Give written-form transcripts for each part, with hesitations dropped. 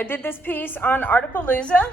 I did this piece on Artapalooza,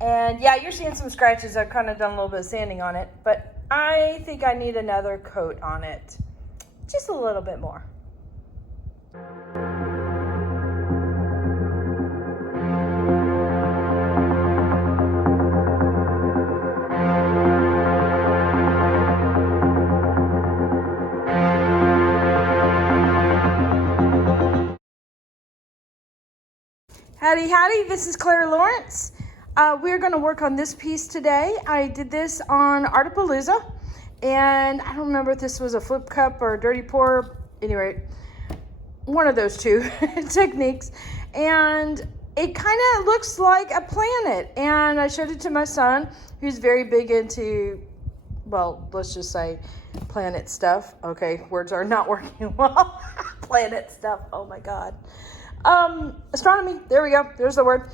and yeah, you're seeing some scratches. I've kind of done a little bit of sanding on it, but I think I need another coat on it, just a little bit more. Howdy, howdy, this is Clara Lawrence. We're going to work on this piece today. I did this on Artapalooza, and I don't remember if this was a flip cup or a dirty pour. Anyway, one of those two techniques. And it kind of looks like a planet. And I showed it to my son, who's very big into, well, let's just say planet stuff. Okay, words are not working well. Planet stuff, oh my God. Astronomy, there we go, there's the word.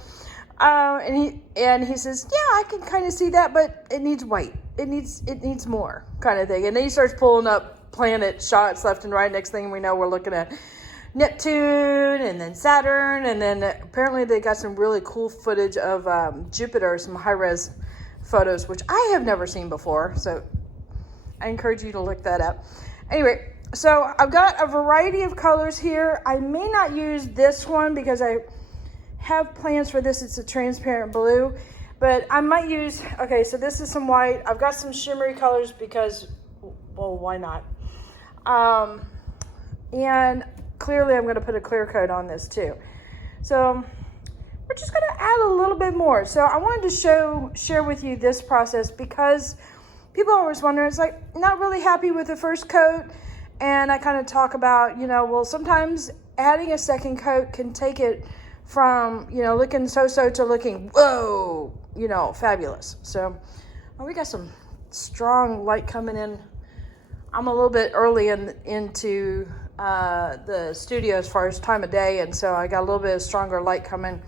And he says, yeah, I can kind of see that, but it needs white. It needs more kind of thing. And then he starts pulling up planet shots left and right. Next thing we know, we're looking at Neptune and then Saturn. And then apparently they got some really cool footage of Jupiter, some high-res photos, which I have never seen before. So I encourage you to look that up. Anyway, so I've got a variety of colors here. I may not use this one because I have plans for this. It's a transparent blue, but I might use, okay, so this is some white. I've got some shimmery colors because, well, why not? And clearly I'm going to put a clear coat on this too. So we're just going to add a little bit more. So I wanted to share with you this process because people always wonder, it's like, not really happy with the first coat. And I kind of talk about, you know, well, sometimes adding a second coat can take it from, you know, looking so-so to looking, whoa, you know, fabulous. So we got some strong light coming in. I'm a little bit early into the studio as far as time of day. And so I got a little bit of stronger light coming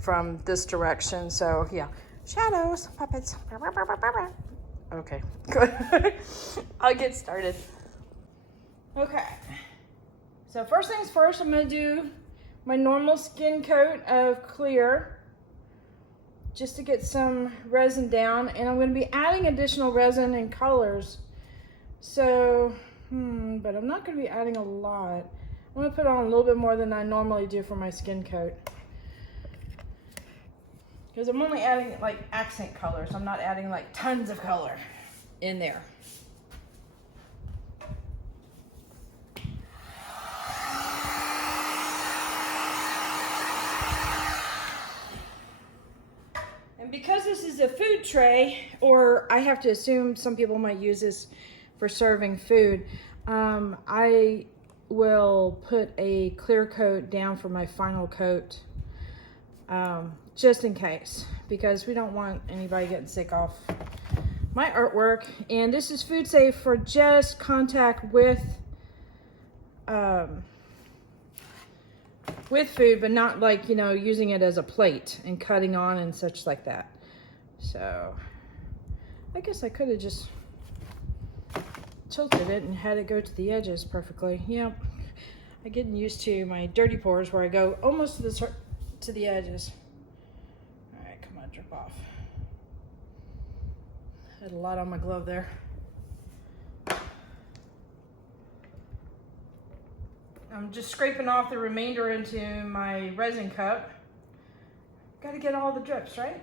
from this direction. So yeah, shadows, puppets. Okay, good. I'll get started. Okay, so first things first, I'm going to do my normal skin coat of clear just to get some resin down, and I'm going to be adding additional resin and colors. So, but I'm not going to be adding a lot. I'm going to put on a little bit more than I normally do for my skin coat, because I'm only adding like accent colors. I'm not adding like tons of color in there. Because this is a food tray, or I have to assume some people might use this for serving food, I will put a clear coat down for my final coat, just in case, because we don't want anybody getting sick off my artwork. And this is food safe for just contact with food, but not like, you know, using it as a plate and cutting on and such like that. So I guess I could have just tilted it and had it go to the edges perfectly. Yep, I'm getting used to my dirty pours where I go almost to the edges. All right, come on, drip off. Had a lot on my glove there. I'm just scraping off the remainder into my resin cup. Got to get all the drips, right?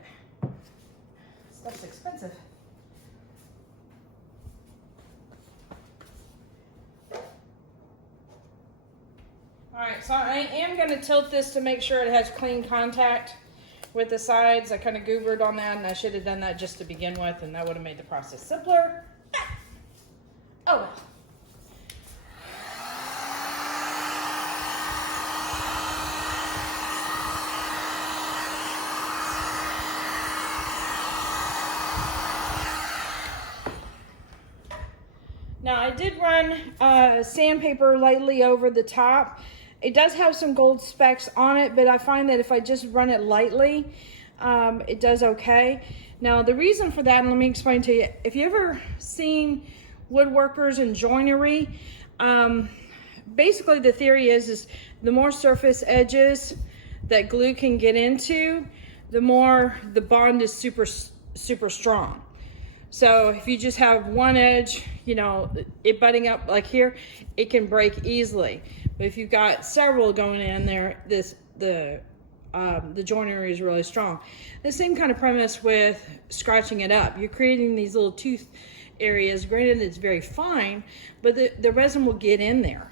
Stuff's expensive. All right, so I am going to tilt this to make sure it has clean contact with the sides. I kind of goobered on that, and I should have done that just to begin with, and that would have made the process simpler. Oh well. Now I did run sandpaper lightly over the top. It does have some gold specks on it, but I find that if I just run it lightly, it does okay. Now the reason for that, and let me explain to you, if you ever seen woodworkers and joinery, basically the theory is the more surface edges, that glue can get into, the more the bond is super strong. So if you just have one edge, you know, it butting up like here, it can break easily. But if you've got several going in there, the joinery is really strong. The same kind of premise with scratching it up. You're creating these little tooth areas. Granted, it's very fine, but the resin will get in there.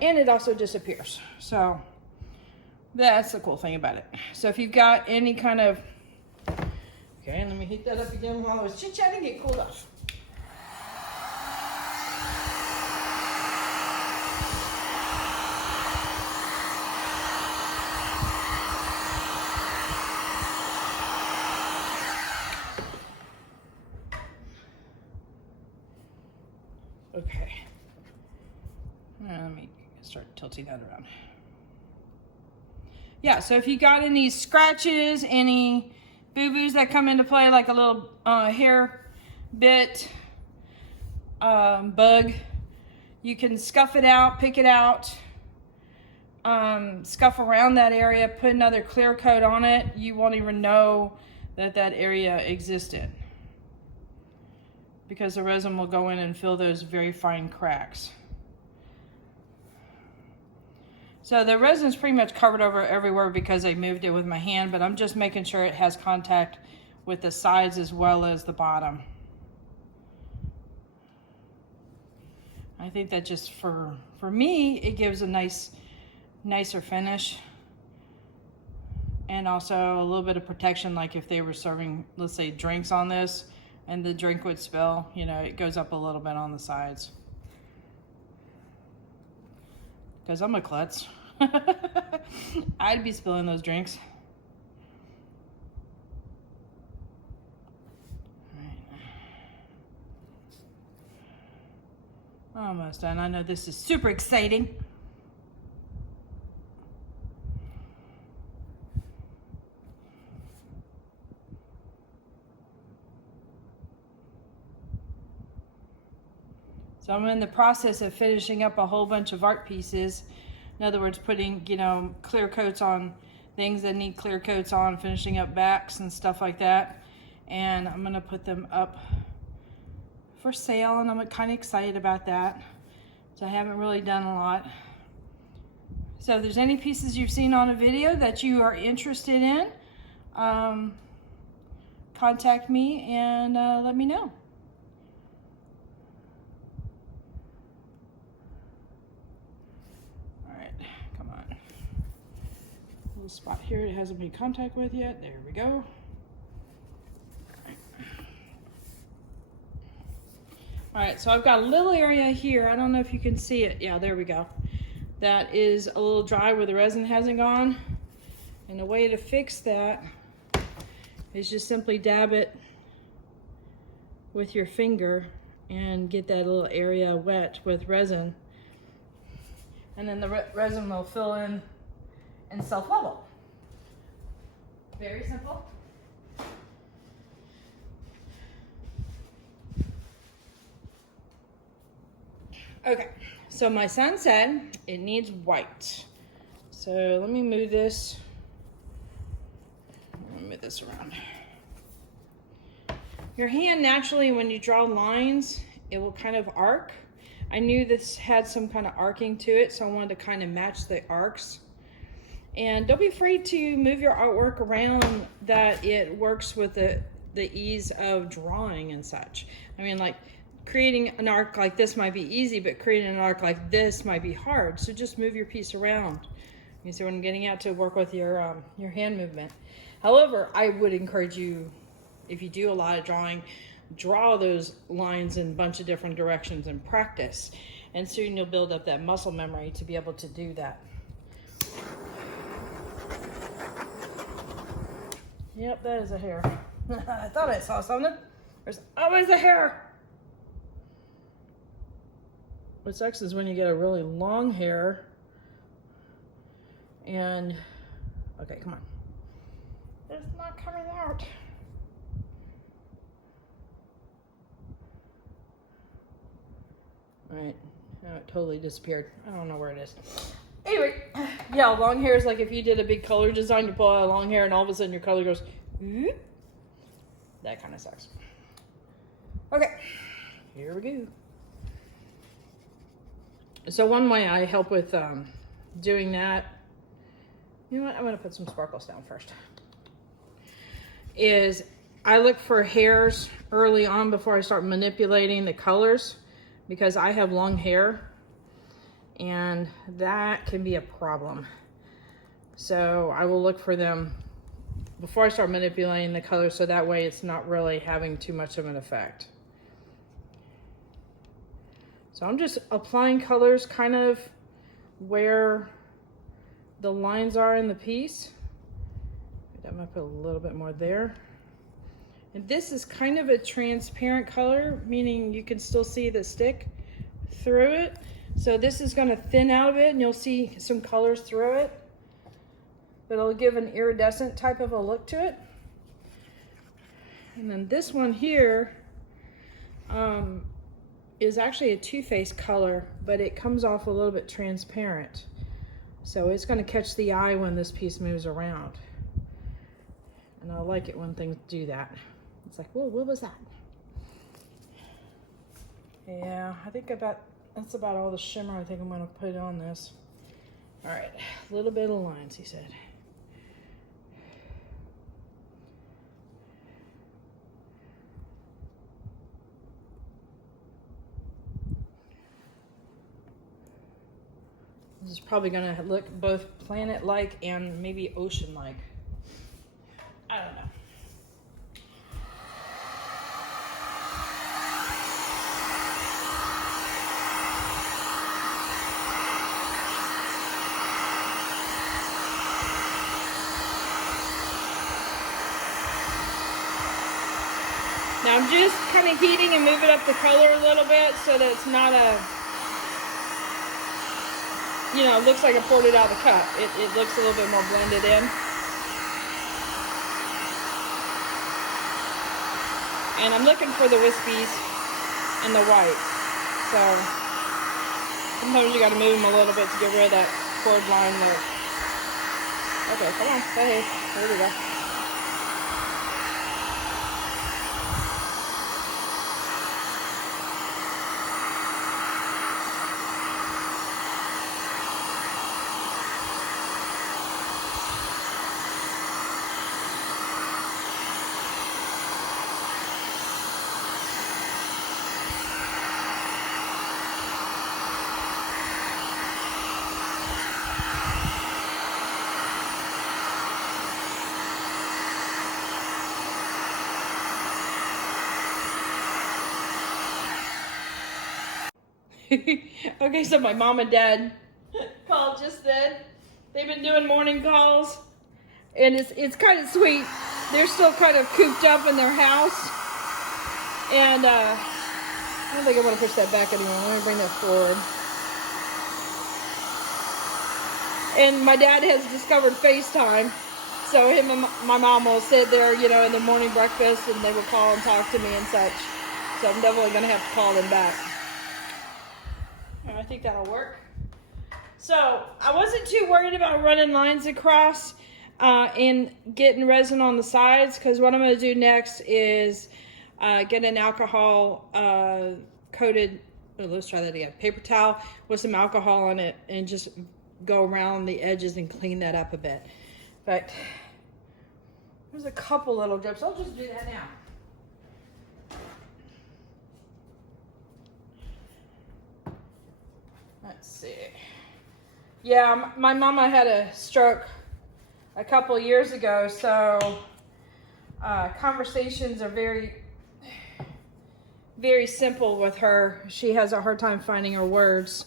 And it also disappears. So that's the cool thing about it. So if you've got any kind of, okay, let me heat that up again while I was chit-chatting, get cooled off. Okay. Now let me start tilting that around. Yeah, so if you got any scratches, any boo-boos that come into play, like a little hair bit, bug, you can scuff it out, pick it out, scuff around that area, put another clear coat on it. You won't even know that that area existed, because the resin will go in and fill those very fine cracks. So the resin's pretty much covered over everywhere because I moved it with my hand, but I'm just making sure it has contact with the sides as well as the bottom. I think that just for me, it gives a nicer finish. And also a little bit of protection, like if they were serving, let's say, drinks on this and the drink would spill, you know, it goes up a little bit on the sides. Because I'm a klutz. I'd be spilling those drinks. Right. Almost done. I know this is super exciting. So I'm in the process of finishing up a whole bunch of art pieces. In other words, putting, you know, clear coats on things that need clear coats on, finishing up backs and stuff like that. And I'm gonna put them up for sale, and I'm kind of excited about that. So I haven't really done a lot. So if there's any pieces you've seen on a video that you are interested in, contact me and let me know. Spot here it hasn't made contact with yet. There we go. All right, so I've got a little area here. I don't know if you can see it. Yeah, there we go. That is a little dry where the resin hasn't gone. And the way to fix that is just simply dab it with your finger and get that little area wet with resin. And then the resin will fill in and self-level. Very simple. Okay, so my son said it needs white. So let me move this. Let me move this around. Your hand naturally, when you draw lines, it will kind of arc. I knew this had some kind of arcing to it, so I wanted to kind of match the arcs. And don't be afraid to move your artwork around that it works with the ease of drawing and such. I mean, like creating an arc like this might be easy, but creating an arc like this might be hard. So just move your piece around. You see what I'm getting at, to work with your hand movement. However, I would encourage you, if you do a lot of drawing, draw those lines in a bunch of different directions and practice. And soon you'll build up that muscle memory to be able to do that. Yep, that is a hair. I thought I saw something. There's always a hair. What sucks is when you get a really long hair and, okay, come on. It's not coming out. All right, now it totally disappeared. I don't know where it is. Anyway, yeah, long hair is like if you did a big color design, you pull out a long hair and all of a sudden your color goes, whoop. That kind of sucks. Okay, here we go. So one way I help with doing that, you know what, I'm gonna put some sparkles down first, is I look for hairs early on before I start manipulating the colors, because I have long hair and that can be a problem. So I will look for them before I start manipulating the colors, so that way it's not really having too much of an effect. So I'm just applying colors kind of where the lines are in the piece. I might put a little bit more there. And this is kind of a transparent color, meaning you can still see the stick through it. So this is going to thin out a bit and you'll see some colors through it. But it'll give an iridescent type of a look to it. And then this one here is actually a two-faced color, but it comes off a little bit transparent. So it's going to catch the eye when this piece moves around. And I like it when things do that. It's like, whoa, what was that? Yeah, I think that's about all the shimmer I think I'm going to put on this. All right, a little bit of lines, he said. This is probably going to look both planet-like and maybe ocean-like. I don't know. Now I'm just kind of heating and moving up the color a little bit so that it's not a, you know, it looks like I poured it out of the cup. It looks a little bit more blended in. And I'm looking for the wispies and the white. So sometimes you got to move them a little bit to get rid of that cord line look. Okay, come on, stay here. There we go. Okay, so my mom and dad called just then. They've been doing morning calls, and it's kind of sweet. They're still kind of cooped up in their house, and I don't think I want to push that back anymore. Let me bring that forward. And my dad has discovered FaceTime, so him and my mom will sit there, you know, in the morning breakfast, and they will call and talk to me and such. So I'm definitely going to have to call them back. I think that'll work. So I wasn't too worried about running lines across and getting resin on the sides, because what I'm going to do next is get an alcohol coated, let's try that again, paper towel with some alcohol on it and just go around the edges and clean that up a bit. But there's a couple little dips. I'll just do that now. Let's see. Yeah, my mama had a stroke a couple years ago, so conversations are very, very simple with her. She has a hard time finding her words.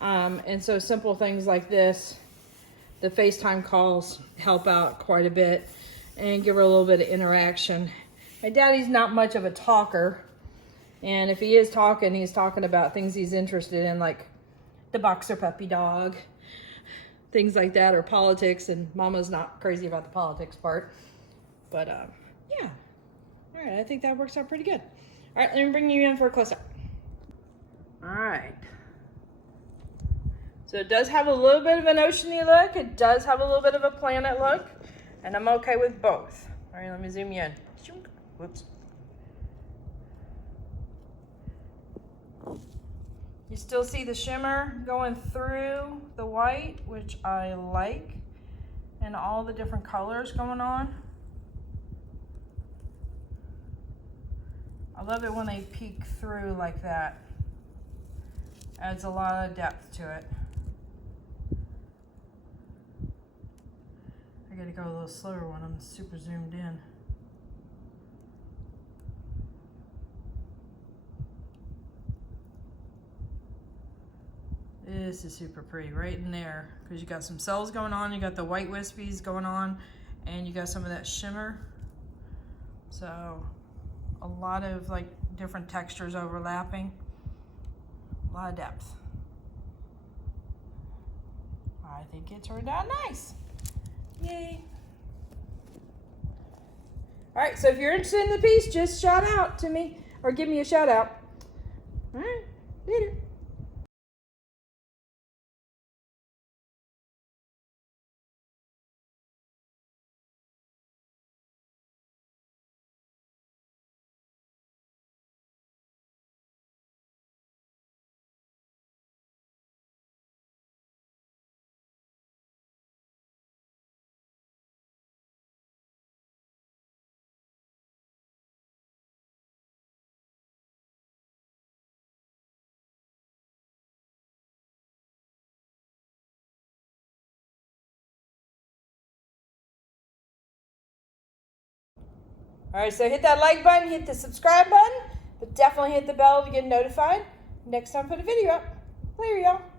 And so simple things like this, the FaceTime calls help out quite a bit and give her a little bit of interaction. My daddy's not much of a talker. And if he is talking, he's talking about things he's interested in, like the boxer puppy dog, things like that, or politics, and Mama's not crazy about the politics part. But yeah, all right, I think that works out pretty good. All right, let me bring you in for a close-up. All right, So it does have a little bit of an oceany look. It does have a little bit of a planet look. And I'm okay with both. All right, let me zoom you in. Whoops. You still see the shimmer going through the white, which I like, and all the different colors going on. I love it when they peek through like that. Adds a lot of depth to it. I gotta go a little slower when I'm super zoomed in. This is super pretty right in there because you got some cells going on, you got the white wispies going on, and you got some of that shimmer. So a lot of like different textures overlapping, a lot of depth. I think it turned out nice. Yay. All right, so if you're interested in the piece, just shout out to me or give me a shout out. All right, later. All right, so hit that like button, hit the subscribe button, but definitely hit the bell to get notified next time I put a video up. Later, y'all.